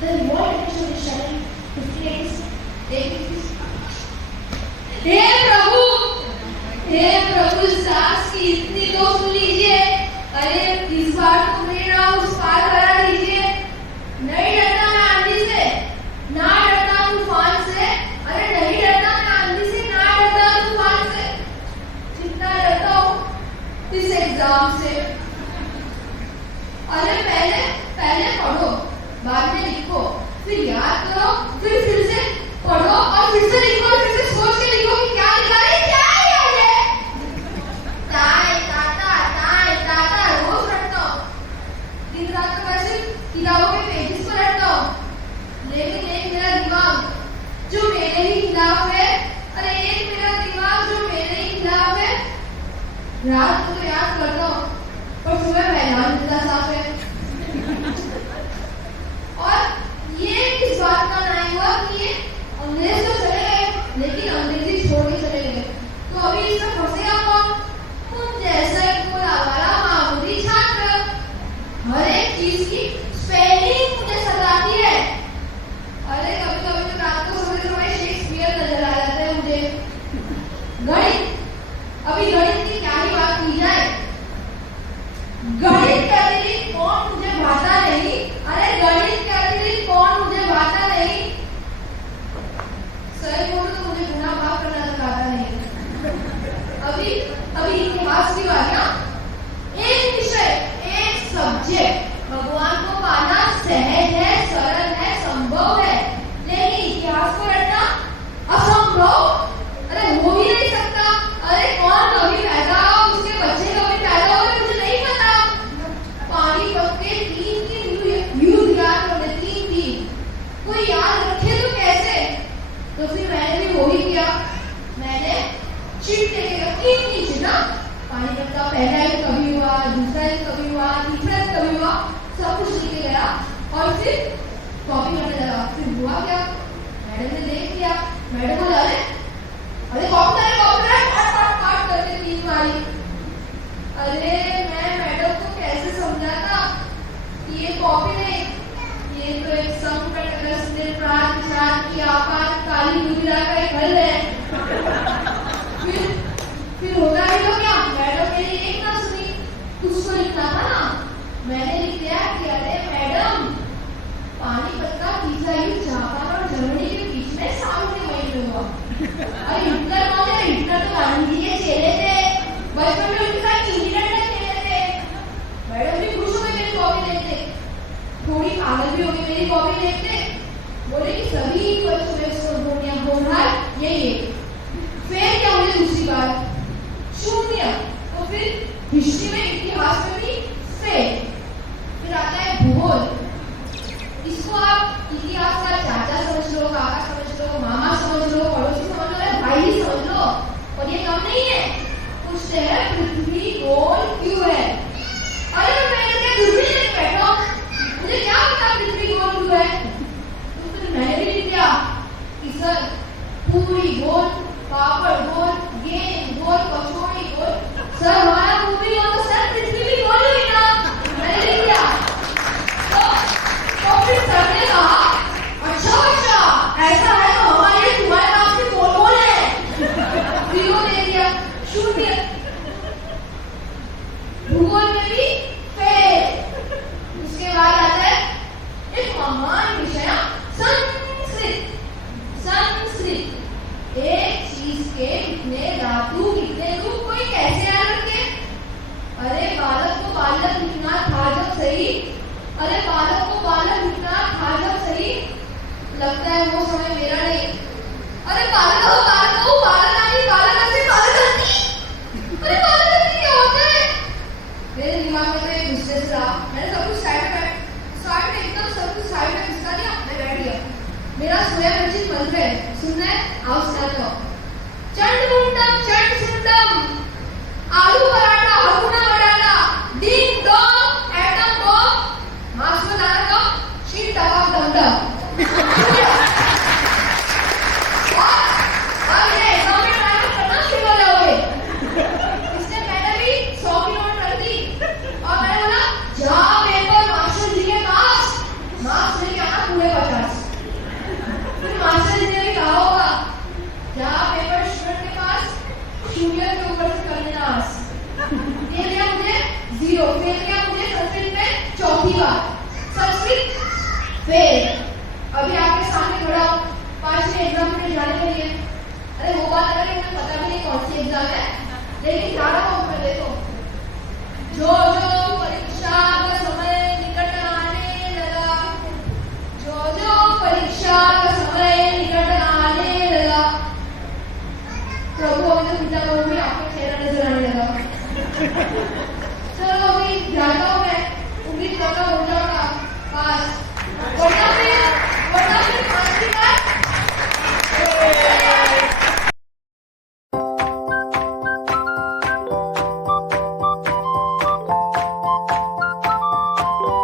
The reward episode is showing 58. हे प्रभु सास की इतनी तो सुन लीजिए। अरे इस बार तो मेरा उस पार करा दीजिए। नहीं डरना मैं आंधी से, ना डरना तूफान से। अरे नहीं डरना मैं आंधी से, ना डरना तूफान से। जितना डरता हूँ इस एग्जाम से। अरे पहले पढ़ो, बाद में लिखो, फिर याद करो, फिर से पढ़ो और फिर से लिखो, फिर से सोच के लिखो कि क्या लिखा है, क्या है ये। ताए ताता रोज रटता हूँ। दिन रात तो वैसे किताबों के पेजेस पर रटता हूँ। लेकिन एक मेरा दिमाग जो मेरे ही खिलाफ है। अरे एक मेरा दिमाग जो मेरे ही खिलाफ है। रात को तो याद करता हूँ पर सुबह मैदान मिलता साफ है। और ये किस बात का न्याय हुआ कि ये अंग्रेज तो चले गए लेकिन अंग्रेजी छोड़ के चले गए, तो अभी इसमें फंसेगा कौन? तुम जैसा एक आवारा मामूली छात्र। हर एक चीज की स्पेलिंग मुझे सताती है। अरे कभी कभी तो रात को सोते समय शेक्सपियर नजर आ जाता है मुझे। गणित, अभी गणित की क्या ही बात की जाए। गणित के अतिरिक्त कौन मुझे भाता नहीं। अरे गणित के अतिरिक्त कौन मुझे भाता नहीं। सही बोलो तो मुझे गुना माफ करना तक आता नहीं। अभी इतिहास की बात ना, एक विषय, एक सब्जेक्ट भगवान को पाना सहज है, सरल है, संभव है, लेकिन इतिहास को रटना असंभव। अरे हो ही नहीं सकता। अरे कौन कभी पैदा हो, उसके बच्चे कभी पैदा हो, मुझे नहीं पता। पानीपत के 3 युद्ध याद होने, 3 कोई याद रखे तो कैसे। तो फिर मैंने भी वही किया। मैंने चिट लेके रखी नीचे ना, पानीपत का पहला युद्ध कभी हुआ, दूसरा युद्ध कभी हुआ, तीसरा युद्ध कभी हुआ, सब कुछ लिखे गया और फिर कॉपी करने लगा। फिर हुआ क्या, मैडम ने देख लिया। मैडम बोला अरे कॉपी पाट करके 3 बारी। अरे मैं मैडम को कैसे समझाता कि ये कॉपी नहीं, ये तो एक संकटग्रस्त निर्प्राण की आपातकालीन दुविधा का एक हल है। फिर होगा ही तो क्या, मैडम मेरी एक ना सुनी। उसको लिखना था ना, मैंने लिख दिया कि अरे मैडम पानीपत का तीसरा युद्ध जापान और जर्मनी के बीच में सामने वहीं हुआ। अरे हिटलर कौन है? हिटलर तो गांधी के चेले थे, बचपन में उनके साथ चिड़ी डंडा खेले थे। मैडम भी खुश हो गई मेरी कॉपी देखते, थोड़ी पागल भी हो गई मेरी कॉपी देखते। बोले कि सभी बच्चों में यही है। फिर क्या हुई दूसरी बार? 0। तो फिर हिस्ट्री में, इतिहास में भी फेल। फिर आता है भूगोल। इसको आप इतिहास का चाचा समझ लो, काका समझ लो, मामा समझ लो, पड़ोसी समझ लो, भाई ही समझ लो। और ये कम नहीं है, पूछते हैं पृथ्वी गोल क्यों है। अरे मैं क्या दूरबीन लेके बैठा हूं, मुझे क्या पता पृथ्वी गोल क्यों है। तो फिर मैंने भी लिख दिया कि सर पूरी गोल, पापड़ गोल, गेंद गोल, कचौड़ी गोल। सर हमारा पूरी गोल तो सर पृथ्वी भी गोल हुई ना। मैंने लिख दिया। तो फिर सर ने कहा अच्छा ऐसा है तो हमारे लिए तुम्हारे नाम से गोल है। 0 दे दिया, 0। भूगोल में भी फेल। उसके बाद आता है एक महान विषय संस्कृत। एक चीज के कितने धातु, कितने रूप कोई कैसे याद रखे। अरे बालक को बालक लिखना था जब सही। लगता है वो समय मेरा नहीं। अरे बालक क्या होता है। मेरे दिमाग में तो एक गुस्से से रहा। मैंने सब कुछ साइड में एकदम सब कुछ साइड में घुसा दिया, मैं बैठ गया। मेरा स्वयं रचित मंत्र है, सुनना है? आओ सुनाता हूँ। चंड सुंडम आलू पराठा हकुना बटाटा डिंग डोंग एटम बम मास में दाना कम शीट टका दम दम। और ये एग्जाम में ट्राई करना शुरू हो जाओगे। इससे पहले भी 100 की नोट कर दी और मैंने बोला जा पेपर मास्टर जी के पास, मार्क्स लेके आना पूरे फिर अभी आपके सामने खड़ा हूं 5 एग्जाम में जाने के लिए। अरे वो बात अगर मुझे पता भी नहीं कौन सी एग्जाम है, लेकिन जा रहा हूं मैं। देखो जो जो परीक्षा